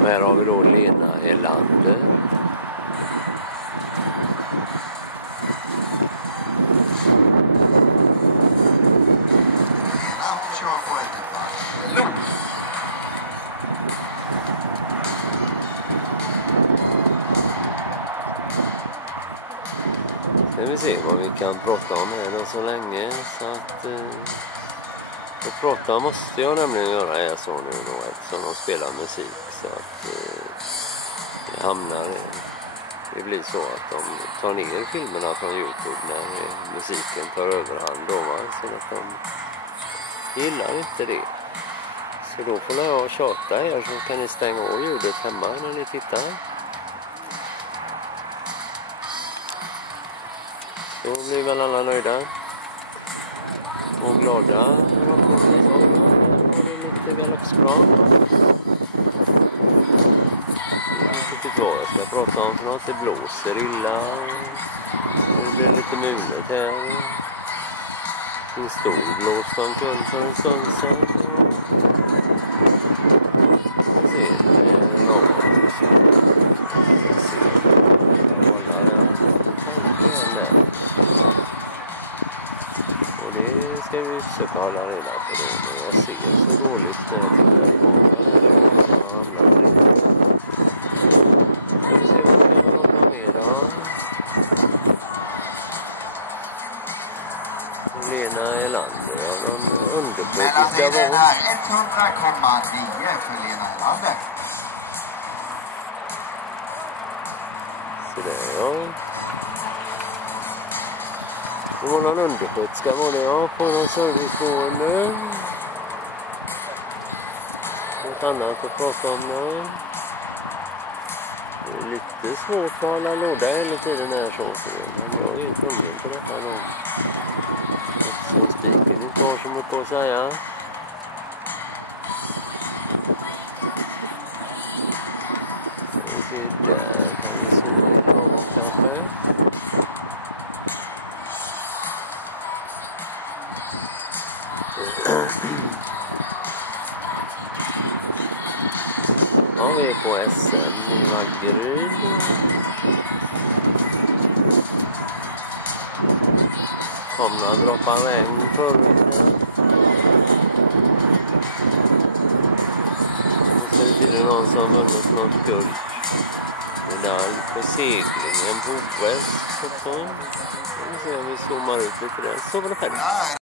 Och här har vi då Lena Elander. Ska vi se vad vi kan prata om här då så länge, så att prata måste jag nämligen göra här så nu då, eftersom de spelar musik, så att det blir så att de tar ner filmerna från YouTube när musiken tar överhand då, va? Så att de gillar inte det. Så då får jag tjata här, så kan ni stänga av ljudet hemma när ni tittar. Då blir väl alla nöjda och glada. Det är lite galoppsprång. Jag vet inte vad jag ska prata om för något. Det blåser illa. Det blir lite mulet här. En stor blås på en kväll för en stund sedan. Jag ser någon. Och det ska vi försöka hålla reda på då, men jag ser så dåligt när jag tittar i månaden. Ska vi se vad vi kan prata med då. Lena Elander, ja, någon undersköterska var hon. Den här 100,9 för Lena Elander. Så där, ja. Det var någon undersköterska var det, ja, på någon serviceboende. Något annat att prata om nu. Det är lite svårt att hålla låda hela tiden här så, men jag är ju tvungen på detta då. Så spiken inte har så mycket att säga. Vi ser där, kan vi zooma in någon kanske. Ja, vi är på SM i Vaggeryd. Kommer att droppa regn förut. Och så är det någon som vunnit något guld. Medalj på seglingen på OS. Så vi ser om vi zoomar ut lite där. Så var det färdigt.